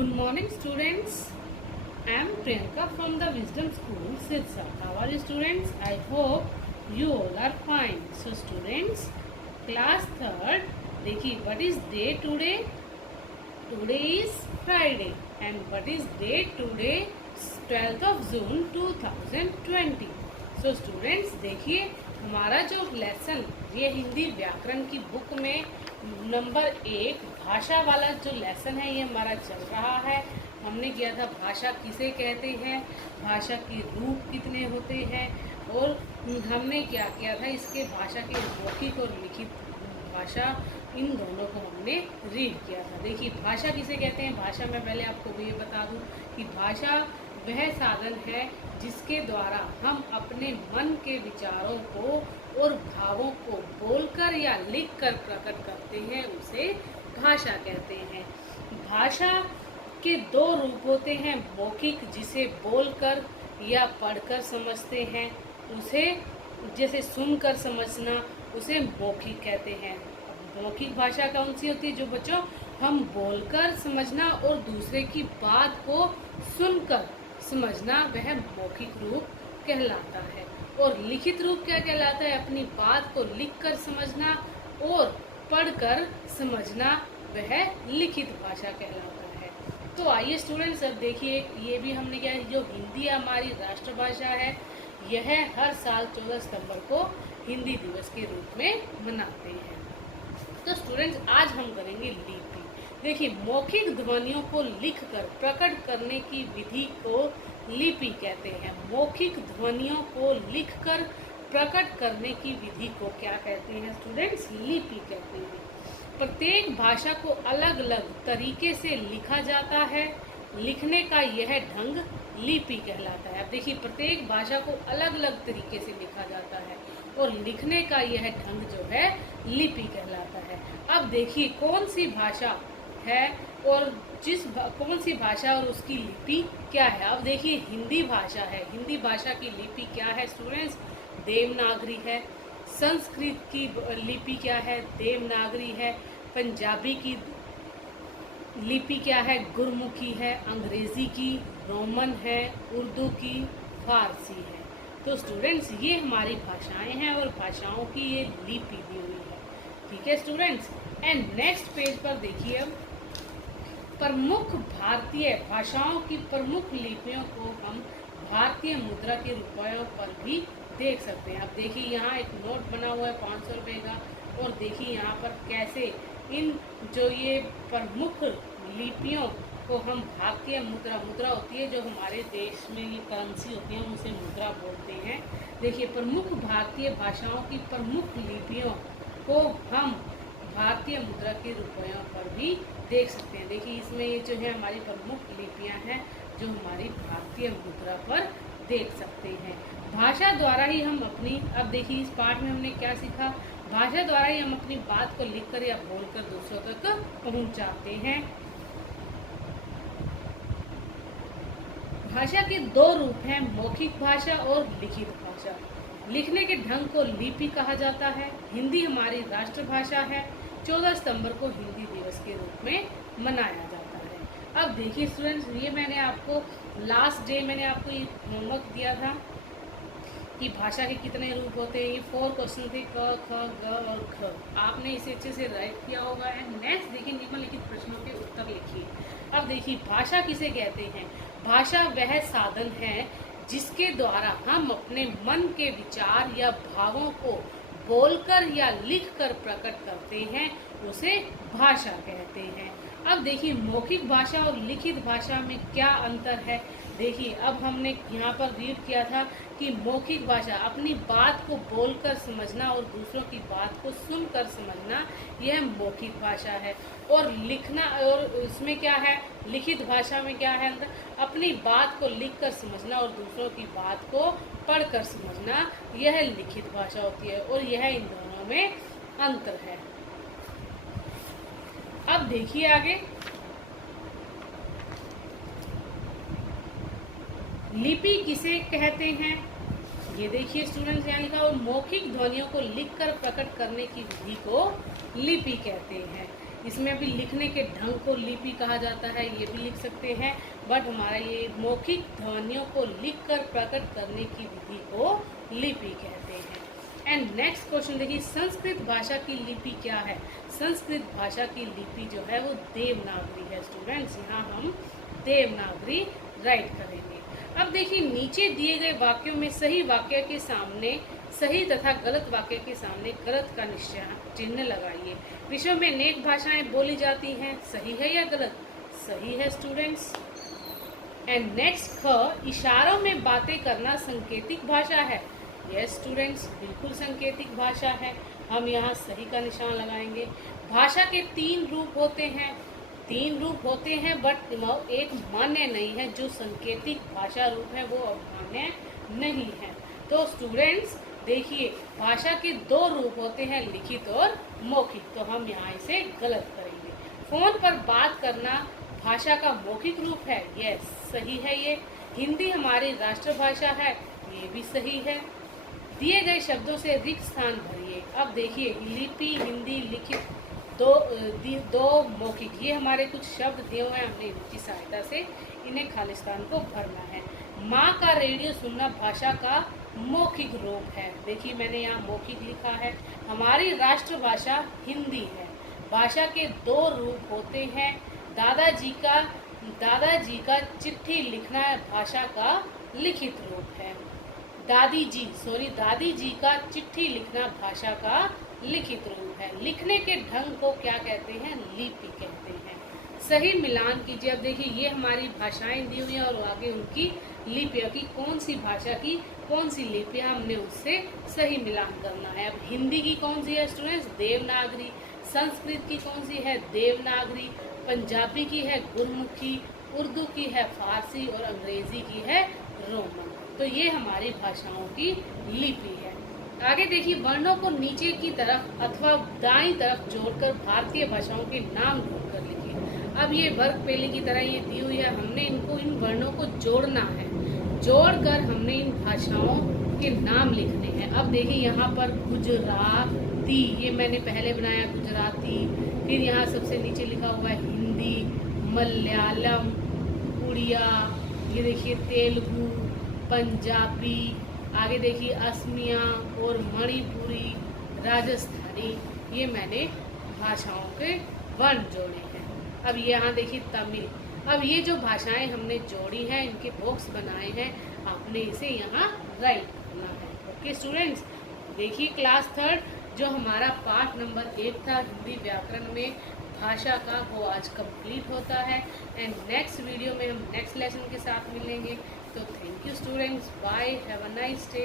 Good morning, students. I am Priyanka from the Wisdom School, Sirsa. How are you, students? I hope you all are fine. So, students, class third. देखिए, what is day today? Today is Friday. And what is date today? 12th of June 2020. So, students, देखिए हमारा जो lesson ये हिंदी व्याकरण की book में number 1 भाषा वाला जो लेसन है ये हमारा चल रहा है। हमने किया था भाषा किसे कहते हैं, भाषा के रूप कितने होते हैं, और हमने क्या किया था इसके भाषा के मौखिक और लिखित भाषा इन दोनों को हमने रीड किया था। देखिए भाषा किसे कहते हैं। भाषा मैं पहले आपको ये बता दूं कि भाषा वह साधन है जिसके द्वारा हम अपने मन के विचारों को और भावों को बोलकर या लिखकर प्रकट करते हैं, उसे भाषा कहते हैं। भाषा के दो रूप होते हैं, मौखिक जिसे बोलकर या पढ़कर समझते हैं, उसे जैसे सुनकर समझना उसे मौखिक कहते हैं। मौखिक भाषा कौन सी होती है? जो बच्चों हम बोलकर समझना और दूसरे की बात को सुनकर समझना वह मौखिक रूप कहलाता है। और लिखित रूप क्या कहलाता है? अपनी बात को लिखकर समझना और पढ़कर समझना वह लिखित भाषा कहलाता है। तो आइए स्टूडेंट्स, अब देखिए ये भी हमने क्या है, जो हिंदी हमारी राष्ट्रभाषा है यह हर साल 14 सितंबर को हिंदी दिवस के रूप में मनाते हैं। तो स्टूडेंट्स आज हम करेंगे लिपि। देखिए मौखिक ध्वनियों को लिखकर प्रकट करने की विधि को लिपि कहते हैं। मौखिक ध्वनियों को लिखकर प्रकट करने की विधि को क्या कहते हैं स्टूडेंट्स? लिपि कहते हैं। प्रत्येक भाषा को अलग अलग तरीके से लिखा जाता है। लिखने का यह ढंग लिपि कहलाता है। अब देखिए प्रत्येक भाषा को अलग अलग तरीके से लिखा जाता है और लिखने का यह ढंग जो है लिपि कहलाता है। अब देखिए कौन सी भाषा है और कौन सी भाषा और उसकी लिपि क्या है। अब देखिए हिंदी भाषा है, हिंदी भाषा की लिपि क्या है स्टूडेंट्स? देवनागरी है। संस्कृत की लिपि क्या है? देवनागरी है। पंजाबी की लिपि क्या है? गुरमुखी है। अंग्रेजी की रोमन है। उर्दू की फारसी है। तो स्टूडेंट्स ये हमारी भाषाएं हैं और भाषाओं की ये लिपि दी हुई है। ठीक है स्टूडेंट्स। एंड नेक्स्ट पेज पर देखिए अब प्रमुख भारतीय भाषाओं की प्रमुख लिपियों को हम भारतीय मुद्रा के रुपयों पर भी देख सकते हैं। अब देखिए यहाँ एक नोट बना हुआ है 500 रुपये का, और देखिए यहाँ पर कैसे इन जो ये प्रमुख लिपियों को हम भारतीय मुद्रा होती है जो हमारे देश में ये करेंसी होती है उसे मुद्रा बोलते हैं। देखिए प्रमुख भारतीय भाषाओं की प्रमुख लिपियों को हम भारतीय मुद्रा के रुपयों पर भी देख सकते हैं। देखिए इसमें ये जो है हमारी प्रमुख लिपियां हैं जो हमारी भारतीय मुद्रा पर देख सकते हैं। भाषा द्वारा ही हम अपनी, अब देखिए इस पाठ में हमने क्या सीखा? भाषा द्वारा ही हम अपनी बात को लिखकर या बोलकर दूसरों तक पहुंचाते हैं। भाषा के दो रूप हैं, मौखिक भाषा और लिखित भाषा। लिखने के ढंग को लिपि कहा जाता है। हिंदी हमारी राष्ट्रभाषा है। 14 सितंबर को हिंदी दिवस के रूप में मनाया जाता है। अब देखिए स्टूडेंट्स, ये मैंने आपको लास्ट डे मैंने आपको ये होमवर्क दिया था कि भाषा के कितने रूप होते हैं। ये 4 क्वेश्चन थे, क, ख, ग और ख। आपने इसे अच्छे से राइट किया होगा। एंड नेक्स्ट देखिए निम्नलिखित प्रश्नों के उत्तर लिखिए। अब देखिए भाषा किसे कहते हैं? भाषा वह साधन है जिसके द्वारा हम अपने मन के विचार या भावों को बोलकर या लिखकर प्रकट करते हैं, उसे भाषा कहते हैं। अब देखिए मौखिक भाषा और लिखित भाषा में क्या अंतर है। देखिए अब हमने यहाँ पर रीड किया था कि मौखिक भाषा अपनी बात को बोलकर समझना और दूसरों की बात को सुनकर समझना, यह मौखिक भाषा है। और लिखना, और इसमें क्या है लिखित भाषा में क्या है अंदर? अपनी बात को लिखकर समझना और दूसरों की बात को पढ़कर समझना, यह लिखित भाषा होती है। और यह इन दोनों में अंतर है। अब देखिए आगे लिपि किसे कहते हैं। ये देखिए स्टूडेंट्स यहाँ लिखा, और मौखिक ध्वनियों को लिखकर प्रकट करने की विधि को लिपि कहते हैं। इसमें भी लिखने के ढंग को लिपि कहा जाता है, ये भी लिख सकते हैं, बट हमारा ये मौखिक ध्वनियों को लिखकर प्रकट करने की विधि को लिपि कहते हैं। एंड नेक्स्ट क्वेश्चन देखिए, संस्कृत भाषा की लिपि क्या है? संस्कृत भाषा की लिपि जो है वो देवनागरी है स्टूडेंट्स। यहाँ हम देवनागरी राइट करेंगे। अब देखिए नीचे दिए गए वाक्यों में सही वाक्य के सामने सही तथा गलत वाक्य के सामने गलत का निशान चिन्ह लगाइए। विश्व में अनेक भाषाएं बोली जाती हैं, सही है या गलत? सही है स्टूडेंट्स। एंड नेक्स्ट ख, इशारों में बातें करना सांकेतिक भाषा है। यस स्टूडेंट्स, बिल्कुल सांकेतिक भाषा है, हम यहाँ सही का निशान लगाएंगे। भाषा के 3 रूप होते हैं, 3 रूप होते हैं बट एक मान्य नहीं है, जो सांकेतिक भाषा रूप है वो मान्य नहीं है। तो स्टूडेंट्स देखिए, भाषा के 2 रूप होते हैं, लिखित और मौखिक, तो हम यहाँ इसे गलत करेंगे। फोन पर बात करना भाषा का मौखिक रूप है। यस, सही है ये। हिंदी हमारी राष्ट्रभाषा है, ये भी सही है। दिए गए शब्दों से रिक्त स्थान भरिए। अब देखिए, लिपि, हिंदी, लिखित, दो मौखिक, ये हमारे कुछ शब्द दिए हुए हैं, हमने इनकी सहायता से इन्हें खाली स्थान को भरना है। माँ का रेडियो सुनना भाषा का मौखिक रूप है। देखिए मैंने यहाँ मौखिक लिखा है। हमारी राष्ट्रभाषा हिंदी है। भाषा के 2 रूप होते हैं। दादाजी का चिट्ठी लिखना भाषा का लिखित रूप है। दादी जी का चिट्ठी लिखना भाषा का लिखित रूप है। लिखने के ढंग को क्या कहते हैं? लिपि कहते हैं। सही मिलान कीजिए। अब देखिए, ये हमारी भाषाएं दी हुई हैं और आगे उनकी लिपियों की कौन सी भाषा की कौन सी लिपि हमने उससे सही मिलान करना है। अब हिंदी की कौन सी है स्टूडेंट्स? देवनागरी। संस्कृत की कौन सी है? देवनागरी। पंजाबी की है गुरमुखी, उर्दू की है फारसी और अंग्रेजी की है रोमन। तो ये हमारी भाषाओं की लिपि है। आगे देखिए, वर्णों को नीचे की तरफ अथवा दाईं तरफ जोड़कर भारतीय भाषाओं के नाम ढूंढकर लिखिए। अब ये वर्ग पहले की तरह ये दी हुई है, हमने इन वर्णों को जोड़ना है। जोड़कर हमने इन भाषाओं के नाम लिखने हैं। अब देखिए यहाँ पर गुजराती, ये मैंने पहले बनाया गुजराती। फिर यहाँ सबसे नीचे लिखा हुआ है हिंदी, मलयालम, उड़िया, ये देखिए तेलुगु, पंजाबी, आगे देखिए असमिया और मणिपुरी, राजस्थानी, ये मैंने भाषाओं के वर्ण जोड़े हैं। अब यहाँ देखिए तमिल। अब ये जो भाषाएं हमने जोड़ी हैं, इनके बॉक्स बनाए हैं, आपने इसे यहाँ राइट करना है। ओके स्टूडेंट्स, देखिए क्लास 3 जो हमारा पार्ट नंबर 1 था हिंदी व्याकरण में भाषा का, वो आज कंप्लीट होता है। एंड नेक्स्ट वीडियो में हम नेक्स्ट लेसन के साथ मिलेंगे। तो thank you students, bye, have a nice day.